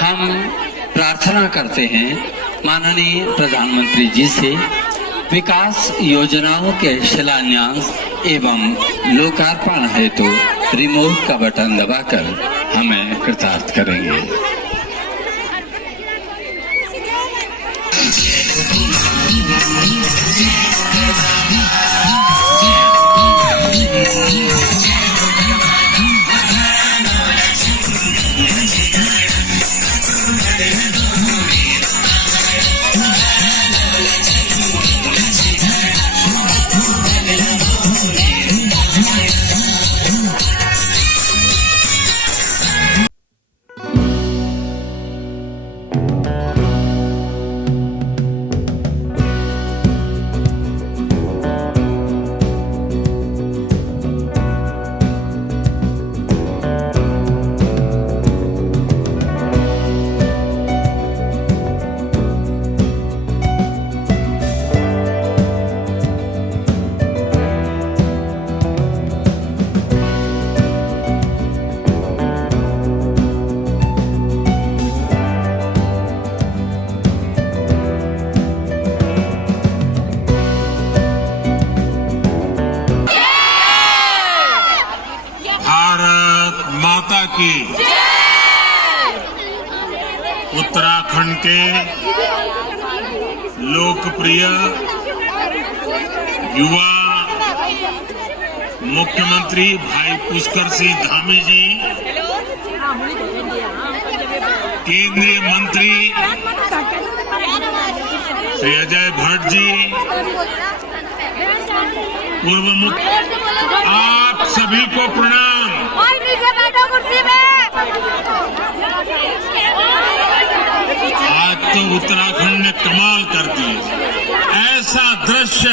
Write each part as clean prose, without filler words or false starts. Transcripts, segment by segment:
हम प्रार्थना करते हैं माननीय प्रधानमंत्री जी से विकास योजनाओं के शिलान्यास एवं लोकार्पण हेतु रिमोट का बटन दबाकर हमें कृतार्थ करेंगे। उत्तराखंड के लोकप्रिय युवा मुख्यमंत्री भाई पुष्कर सिंह धामी जी, केंद्रीय मंत्री श्री अजय भट्ट जी, पूर्व मुख्य, आप सभी को प्रणाम। आज तो उत्तराखंड ने कमाल कर दी। ऐसा दृश्य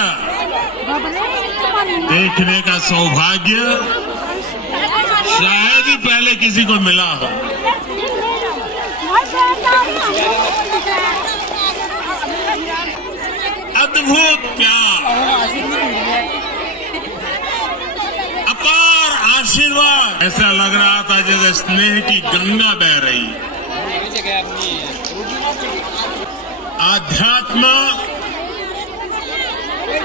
देखने का सौभाग्य शायद ही पहले किसी को मिला हो। अद्भुत प्यार, अपार आशीर्वाद, ऐसा लग रहा था जैसे स्नेह की गंगा बह रही। आध्यात्म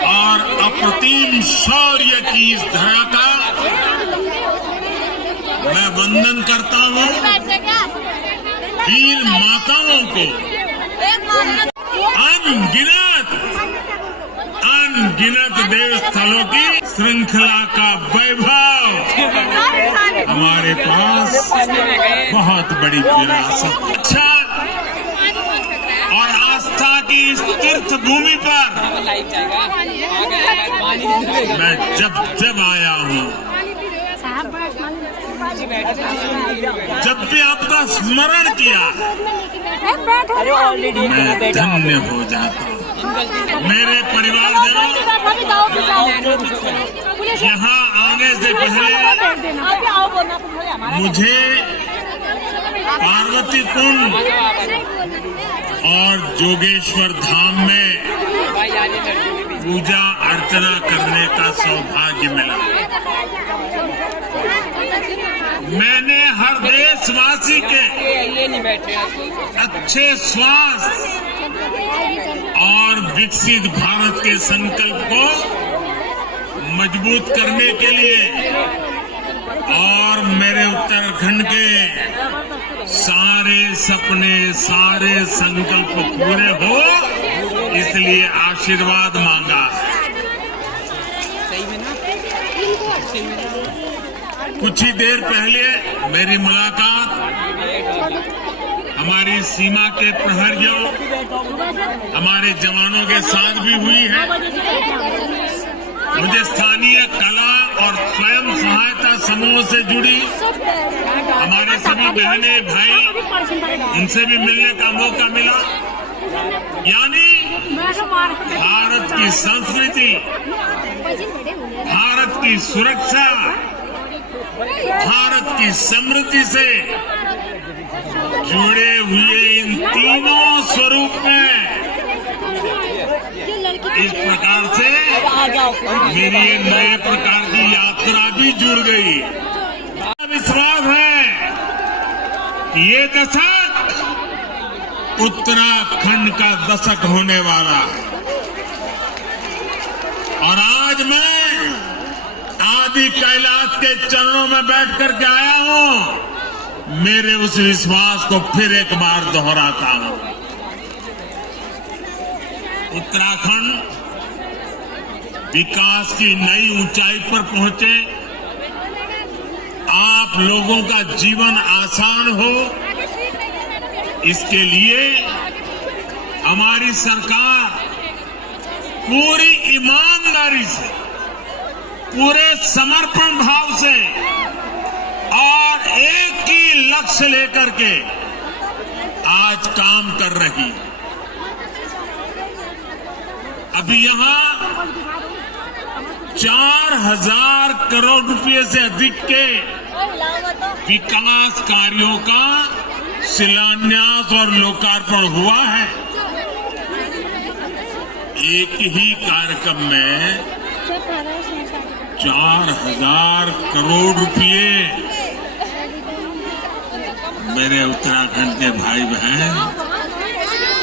और अप्रतिम शौर्य की इस धरा का मैं वंदन करता हूँ। वीर माताओं को अनगिनत देव स्थलों की श्रृंखला का वैभव हमारे पास बहुत बड़ी विरासत। अच्छा और आस्था की इस तीर्थ भूमि पर मैं जब आया हूँ, जब भी आपका स्मरण किया मैं धन्य हो जाता हूँ। मेरे परिवारजनों, यहाँ आने से पहले मुझे पार्वती कुंड और जोगेश्वर धाम में पूजा अर्चना करने का सौभाग्य मिला। मैंने हर देशवासी के अच्छे स्वास्थ्य और विकसित भारत के संकल्प को मजबूत करने के लिए और मेरे उत्तराखंड के सारे सपने, सारे संकल्प पूरे हो, इसलिए आशीर्वाद मांगा। कुछ ही देर पहले मेरी मुलाकात हमारी सीमा के प्रहरियों, हमारे जवानों के साथ भी हुई है। मुझे स्थानीय कला और स्वयं सहायता समूह से जुड़ी हमारे सभी बहनें भाई, उनसे भी मिलने का मौका मिला। यानी भारत की संस्कृति, भारत की सुरक्षा, भारत की समृद्धि से जुड़े हुए इन तीनों स्वरूप में इस प्रकार से मेरी एक नए प्रकार की यात्रा भी जुड़ गई। विश्वास है कि ये दशक उत्तराखंड का दशक होने वाला है और आज मैं आदि कैलाश के चरणों में बैठ करके आया हूं। मेरे उस विश्वास को फिर एक बार दोहराता हूं। उत्तराखंड विकास की नई ऊंचाई पर पहुंचे, आप लोगों का जीवन आसान हो, इसके लिए हमारी सरकार पूरी ईमानदारी से, पूरे समर्पण भाव से और एक ही लक्ष्य लेकर के आज काम कर रही है। अभी यहां 4,000 करोड़ रुपए से अधिक के विकास कार्यों का शिलान्यास और लोकार्पण हुआ है। एक ही कार्यक्रम में 4,000 करोड़ रुपए। मेरे उत्तराखंड के भाई बहन,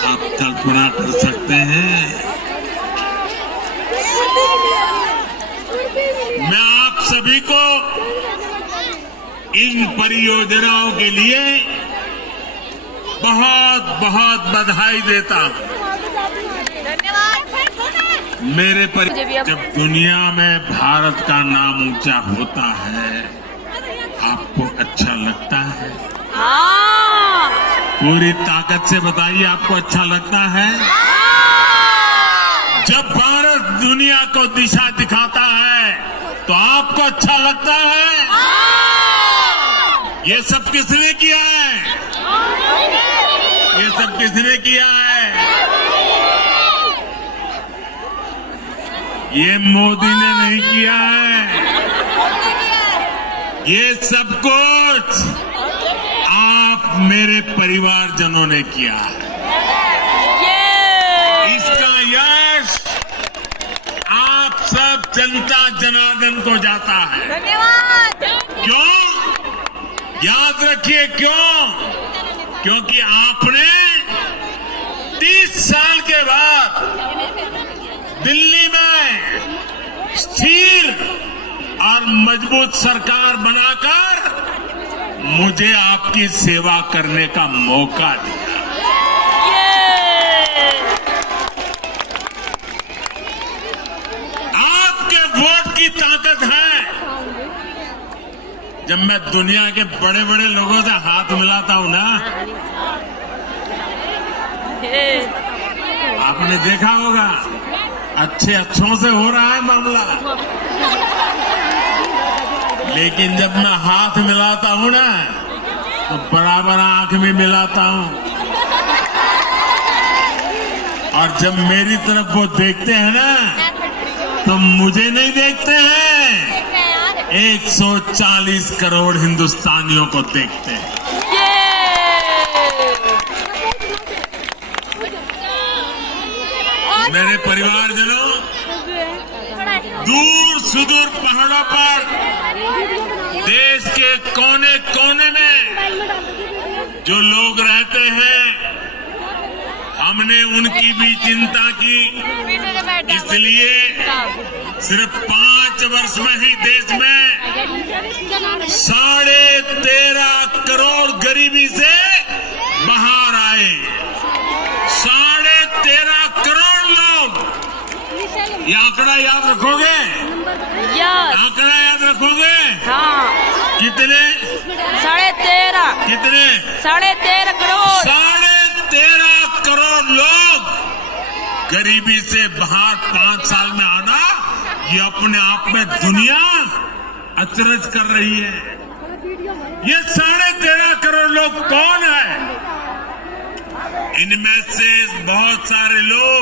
आप कल्पना कर सकते हैं। मैं आप सभी को इन परियोजनाओं के लिए बहुत बहुत बधाई देता हूं। मेरे जब दुनिया में भारत का नाम ऊंचा होता है, आपको अच्छा लगता है? पूरी ताकत से बताइए, आपको अच्छा लगता है? जब भारत दुनिया को दिशा दिखाता है तो आपको अच्छा लगता है? ये सब किसने किया है? ये सब किसने किया है? ये मोदी ने नहीं किया है। ये सब कुछ आप मेरे परिवारजनों ने किया है। इसका यश आप सब जनता जनार्दन को जाता है। धन्यवाद। क्यों? याद रखिए क्यों? क्योंकि आपने 30 साल के बाद दिल्ली में स्थिर और मजबूत सरकार बनाकर मुझे आपकी सेवा करने का मौका दिया। आपके वोट की ताकत है। जब मैं दुनिया के बड़े बड़े लोगों से हाथ मिलाता हूं ना, आपने देखा होगा अच्छों से हो रहा है मामला, लेकिन जब मैं हाथ मिलाता हूं ना तो बराबर आंख में मिलाता हूं, और जब मेरी तरफ वो देखते हैं ना तो मुझे नहीं देखते हैं, 140 करोड़ हिंदुस्तानियों को देखते हैं। मेरे परिवारजनों, दूर सुदूर पहाड़ों पर देश के कोने कोने में जो लोग रहते हैं, हमने उनकी भी चिंता की। इसलिए सिर्फ 5 वर्ष में ही देश में 13.5 करोड़ गरीबी से बाहर आए। 13.5 करोड़ लोग। ये आंकड़ा याद रखोगे? आंकड़ा याद रखोगे? हाँ। कितने? 13.5। कितने? 13.5 करोड़। 13.5 करोड़ लोग गरीबी से बाहर 5 साल में आना, ये अपने आप में दुनिया अचरज कर रही है। ये 13.5 करोड़ लोग कौन है? इनमें से बहुत सारे लोग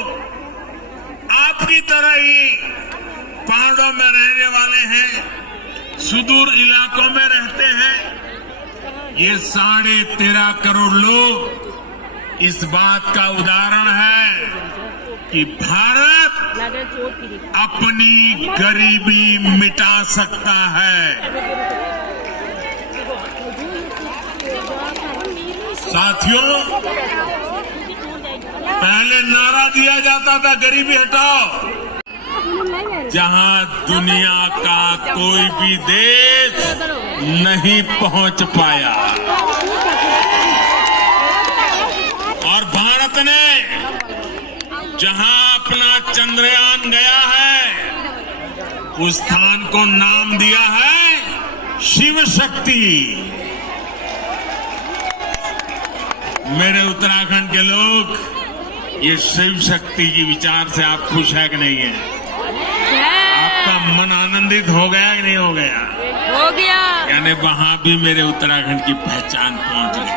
आपकी तरह ही पहाड़ों में रहने वाले हैं, सुदूर इलाकों में रहते हैं। ये 13.5 करोड़ लोग इस बात का उदाहरण है कि भारत अपनी गरीबी मिटा सकता है। साथियों, पहले नारा दिया जाता था गरीबी हटाओ, जहां दुनिया का कोई भी देश नहीं पहुंच पाया, और भारत ने जहां अपना चंद्रयान गया है उस स्थान को नाम दिया है शिव शक्ति। मेरे उत्तराखंड के लोग, ये शिव शक्ति की विचार से आप खुश है कि नहीं है? आपका मन आनंदित हो गया कि नहीं हो गया? हो गया। यानी वहां भी मेरे उत्तराखंड की पहचान पहुंच गई।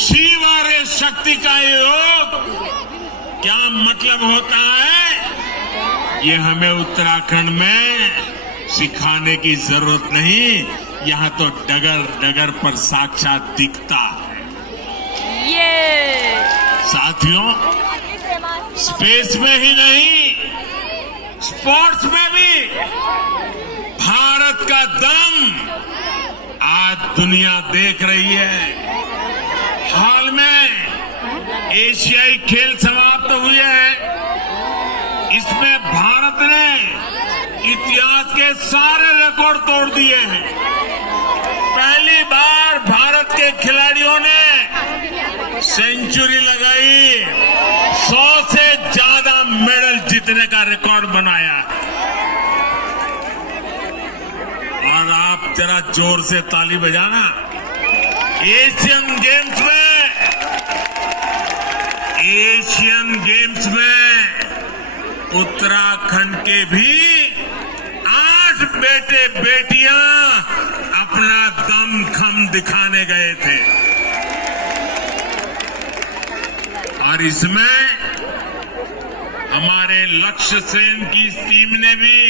शिव और शक्ति का योग क्या मतलब होता है, ये हमें उत्तराखंड में सिखाने की जरूरत नहीं, यहाँ तो डगर डगर पर साक्षात दिखता है। ये साथियों, स्पेस में ही नहीं, स्पोर्ट्स में भी भारत का दम आज दुनिया देख रही है। हाल में एशियाई खेल समाप्त हुए हैं, इसमें भारत ने इतिहास के सारे रिकॉर्ड तोड़ दिए हैं। पहली बार भारत के खिलाड़ियों ने सेंचुरी लगाई, 100 से ज्यादा मेडल जीतने का रिकॉर्ड बनाया। और आप जरा जोर से ताली बजाना। एशियन गेम्स में उत्तराखंड के भी 8 बेटे बेटियां अपना दमखम दिखाने गए थे, और इसमें हमारे लक्ष्य सेन की टीम ने भी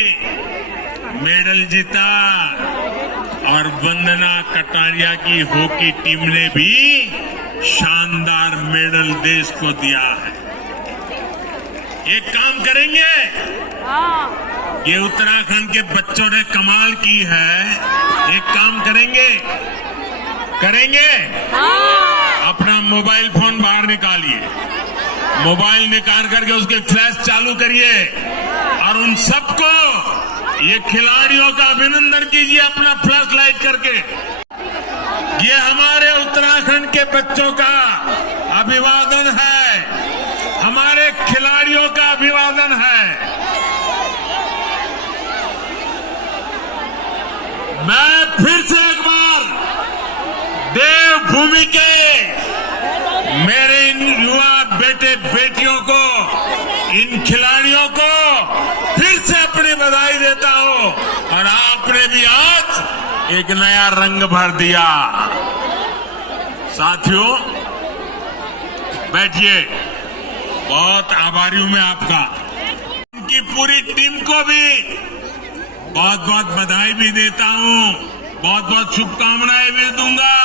मेडल जीता, और वंदना कटारिया की हॉकी टीम ने भी शानदार मेडल देश को दिया है। एक काम करेंगे, ये उत्तराखंड के बच्चों ने कमाल की है, एक काम करेंगे अपना मोबाइल फोन बाहर निकालिए, मोबाइल निकाल करके उसके फ्लैश चालू करिए, और उन सबको, ये खिलाड़ियों का अभिनंदन कीजिए अपना फ्लैश लाइट करके। ये हमारे उत्तराखंड के बच्चों का अभिवादन है, हमारे खिलाड़ियों का अभिवादन है। मैं फिर से एक बार देवभूमि के मेरे इन युवा बेटे बेटियों को, इन खिलाड़ियों को फिर से अपनी बधाई देता हूं, और आपने भी आज एक नया रंग भर दिया। साथियों, बैठिए, बहुत आभारी हूं मैं आपका। उनकी पूरी टीम को भी बहुत बहुत बधाई भी देता हूं, बहुत बहुत शुभकामनाएं भी दूंगा,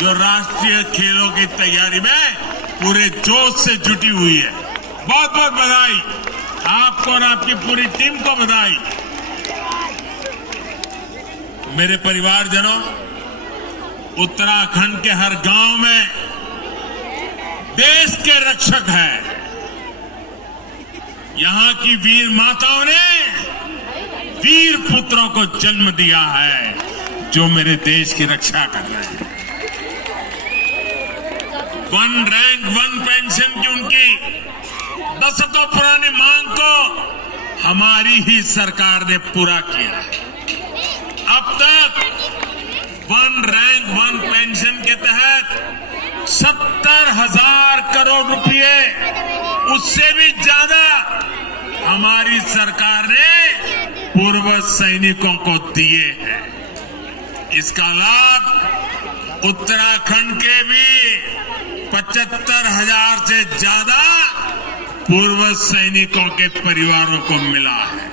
जो राष्ट्रीय खेलों की तैयारी में पूरे जोश से जुटी हुई है। बहुत बहुत बधाई आपको और आपकी पूरी टीम को बधाई। मेरे परिवारजनों, उत्तराखंड के हर गांव में देश के रक्षक हैं। यहां की वीर माताओं ने वीर पुत्रों को जन्म दिया है, जो मेरे देश की रक्षा कर रहे हैं। 1 रैंक 1 पेंशन की उनकी दशकों पुरानी मांग को हमारी ही सरकार ने पूरा किया है। अब तक 1 रैंक 1 पेंशन के तहत 70,000 करोड़ रुपए, उससे भी ज्यादा हमारी सरकार ने पूर्व सैनिकों को दिए हैं। इसका लाभ उत्तराखंड के भी 75,000 से ज्यादा पूर्व सैनिकों के परिवारों को मिला है।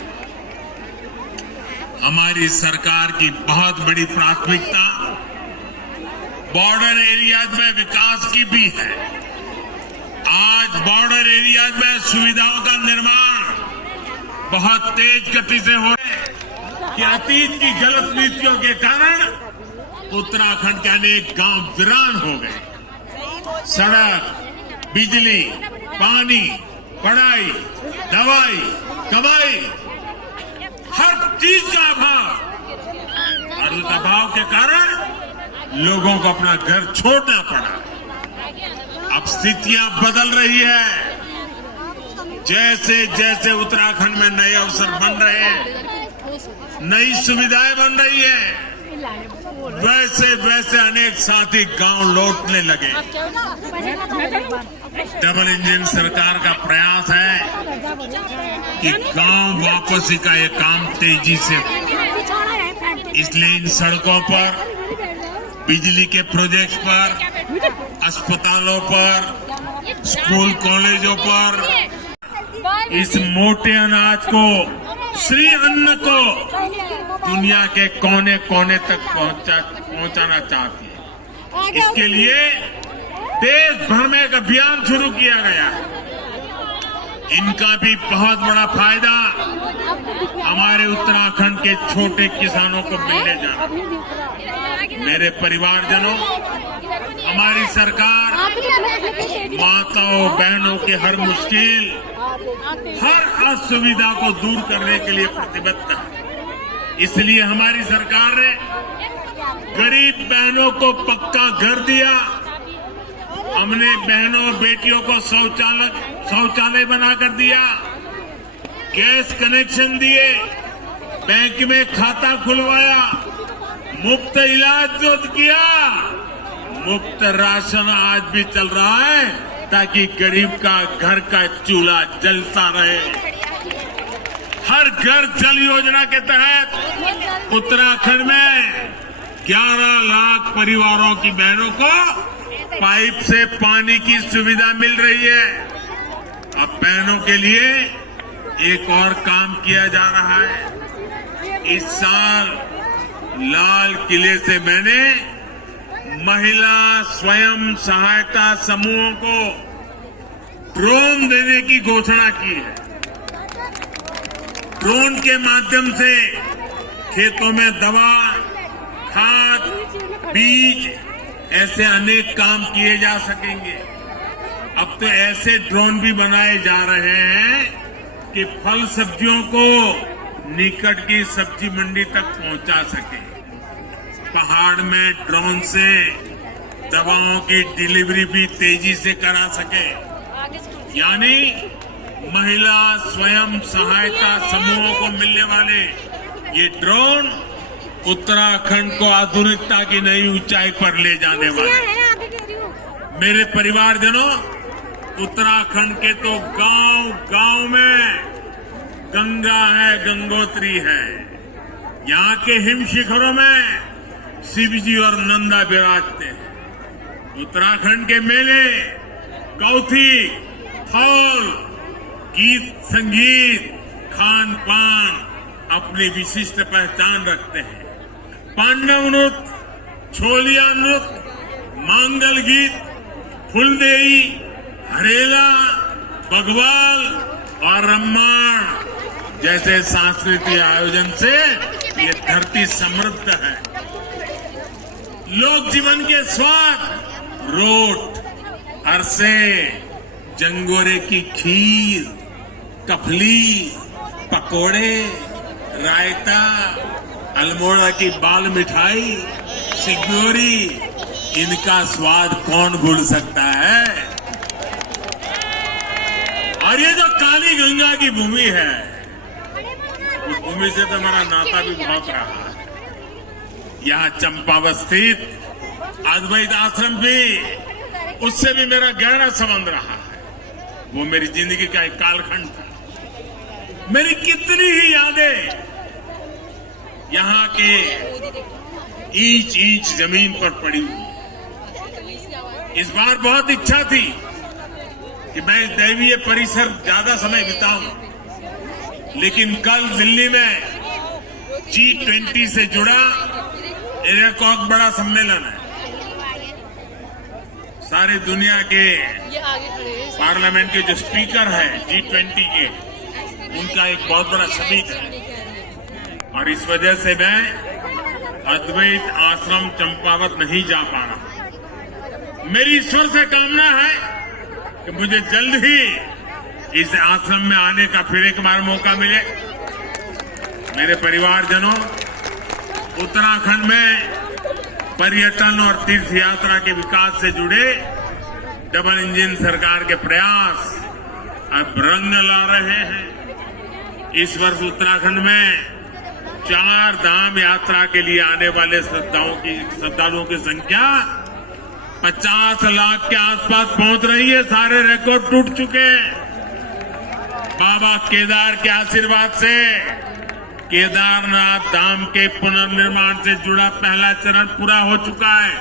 हमारी सरकार की बहुत बड़ी प्राथमिकता बॉर्डर एरियाज में विकास की भी है। आज बॉर्डर एरियाज में सुविधाओं का निर्माण बहुत तेज गति से हो रहा है कि अतीत की गलत नीतियों के कारण उत्तराखंड के अनेक गांव वीरान हो गए। सड़क, बिजली, पानी, पढ़ाई, दवाई, कमाई, हर चीज का अभाव, और उस अभाव के कारण लोगों को अपना घर छोड़ना पड़ा। अब स्थितियां बदल रही है। जैसे जैसे उत्तराखंड में नए अवसर बन रहे हैं, नई सुविधाएं बन रही है, वैसे वैसे अनेक साथी गांव लौटने लगे। डबल इंजन सरकार का प्रयास है कि गांव वापसी का ये काम तेजी से हो। इसलिए इन सड़कों पर, बिजली के प्रोजेक्ट पर, अस्पतालों पर, स्कूल कॉलेजों पर इस मोटे अनाज को, श्री अन्न को दुनिया के कोने कोने तक पहुंचाना चाहती है। इसके लिए देश भर में एक अभियान शुरू किया गया है। इनका भी बहुत बड़ा फायदा हमारे उत्तराखंड के छोटे किसानों को मिलने जा रहा है। मेरे परिवारजनों, हमारी सरकार माताओं बहनों के हर मुश्किल, हर असुविधा को दूर करने के लिए प्रतिबद्ध है। इसलिए हमारी सरकार ने गरीब बहनों को पक्का घर दिया। हमने बहनों और बेटियों को शौचालय बनाकर दिया, गैस कनेक्शन दिए, बैंक में खाता खुलवाया, मुफ्त इलाज जो किया, मुफ्त राशन आज भी चल रहा है ताकि गरीब का घर का चूल्हा जलता रहे। हर घर जल योजना के तहत उत्तराखंड में 11 लाख परिवारों की बहनों को पाइप से पानी की सुविधा मिल रही है। अब बहनों के लिए एक और काम किया जा रहा है। इस साल लाल किले से मैंने महिला स्वयं सहायता समूहों को ड्रोन देने की घोषणा की है। ड्रोन के माध्यम से खेतों में दवा, खाद, बीज, ऐसे अनेक काम किए जा सकेंगे। अब तो ऐसे ड्रोन भी बनाए जा रहे हैं कि फल सब्जियों को निकट की सब्जी मंडी तक पहुंचा सके। पहाड़ में ड्रोन से दवाओं की डिलीवरी भी तेजी से करा सके। यानी महिला स्वयं सहायता समूहों को मिलने वाले ये ड्रोन उत्तराखंड को आधुनिकता की नई ऊंचाई पर ले जाने वाले। मेरे परिवारजनों, उत्तराखंड के तो गांव-गांव में गंगा है, गंगोत्री है। यहाँ के हिम शिखरों में शिवजी और नंदा विराजते हैं। उत्तराखंड के मेले, कौथी, फौल, गीत संगीत, खान पान अपनी विशिष्ट पहचान रखते हैं। पांडव नृत्य, छोलिया नृत्य, मांगल गीत, फुलदेई, हरेला, बगवाल और रम्माण जैसे सांस्कृतिक आयोजन से ये धरती समृद्ध है। लोक जीवन के स्वाद, रोट, अरसे, जंगोरे की खीर, कफली, पकोड़े, रायता, अल्मोड़ा की बाल मिठाई, सिग्योरी, इनका स्वाद कौन भूल सकता है। और ये जो काली गंगा की भूमि है, उस भूमि से तो हमारा नाता भी बहुत रहा है। यहाँ चंपावत स्थित अद्वैत आश्रम भी, उससे भी मेरा गहरा संबंध रहा है। वो मेरी जिंदगी का एक कालखंड था। मेरी कितनी ही यादें यहाँ के ईंच ईंच जमीन पर पड़ी हुई। इस बार बहुत इच्छा थी कि मैं इस दैवीय परिसर ज्यादा समय बिताऊं, लेकिन कल दिल्ली में G20 से जुड़ा एक और बड़ा सम्मेलन है। सारी दुनिया के पार्लियामेंट के जो स्पीकर हैं G20 के, उनका एक बहुत बड़ा समिट है। और इस वजह से मैं अद्वैत आश्रम चंपावत नहीं जा पा रहा। मेरी ईश्वर से कामना है कि मुझे जल्द ही इस आश्रम में आने का फिर एक बार मौका मिले। मेरे परिवारजनों, उत्तराखंड में पर्यटन और तीर्थ यात्रा के विकास से जुड़े डबल इंजन सरकार के प्रयास अब रंग ला रहे हैं। इस वर्ष उत्तराखंड में 4 धाम यात्रा के लिए आने वाले श्रद्धालुओं की संख्या 50 लाख के आसपास पहुंच रही है। सारे रिकॉर्ड टूट चुके हैं। बाबा केदार के आशीर्वाद से केदारनाथ धाम के पुनर्निर्माण से जुड़ा पहला चरण पूरा हो चुका है।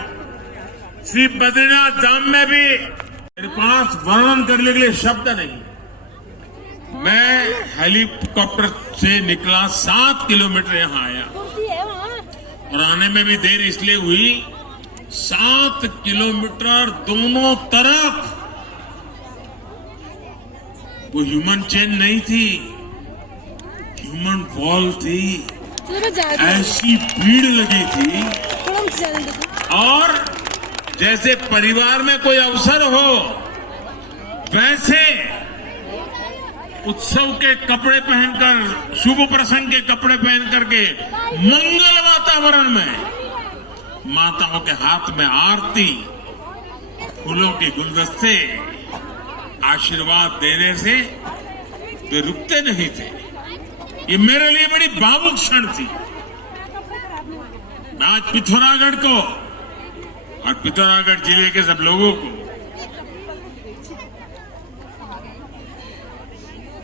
श्री बद्रीनाथ धाम में भी मेरे पास वर्णन करने के लिए शब्द नहीं। मैं हेलीकॉप्टर से निकला, 7 किलोमीटर यहां आया और आने में भी देर इसलिए हुई, 7 किलोमीटर दोनों तरफ वो ह्यूमन चेन नहीं थी, ह्यूमन वॉल थी। ऐसी भीड़ लगी थी और जैसे परिवार में कोई अवसर हो वैसे उत्सव के कपड़े पहनकर, शुभ प्रसंग के कपड़े पहन करके मंगल वातावरण में माताओं के हाथ में आरती, फूलों के गुलदस्ते आशीर्वाद देने से वे रुकते नहीं थे। ये मेरे लिए बड़ी भावुक क्षण थी। मैं आज पिथौरागढ़ को और पिथौरागढ़ जिले के सब लोगों को,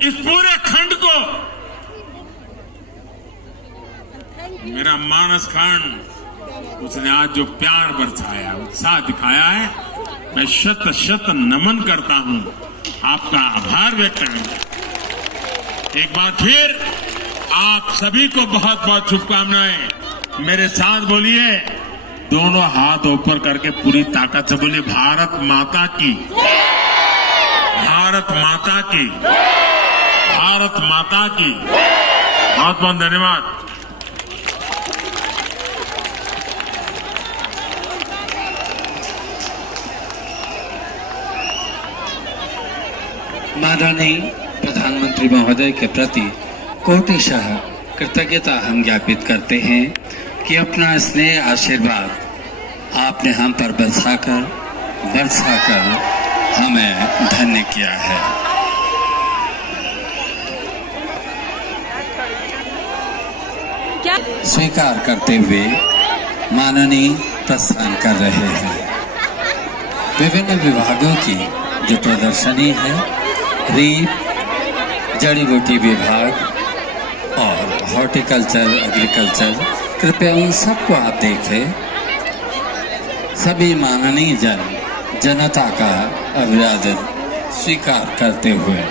इस पूरे खंड को, मेरा मानस खंड, उसने आज जो प्यार बरसाया, उत्साह दिखाया है, मैं शत शत नमन करता हूं, आपका आभार व्यक्त करूंगा। एक बार फिर आप सभी को बहुत बहुत शुभकामनाएं। मेरे साथ बोलिए, दोनों हाथ ऊपर करके पूरी ताकत से बोलिए, भारत माता की, भारत माता की, भारत माता की। बहुत बहुत धन्यवाद। माननीय प्रधानमंत्री महोदय के प्रति कोटिशः कृतज्ञता हम ज्ञापित करते हैं कि अपना स्नेह आशीर्वाद आपने हम पर बरसाकर हमें धन्य किया है। क्या स्वीकार करते हुए माननीय प्रस्थान कर रहे हैं। विभिन्न विभागों की जो प्रदर्शनी है, रीप, जड़ी बूटी विभाग और हॉर्टिकल्चर, एग्रीकल्चर, कृपया उन सबको आप देखें। सभी माननीय जनता का अभिवादन स्वीकार करते हुए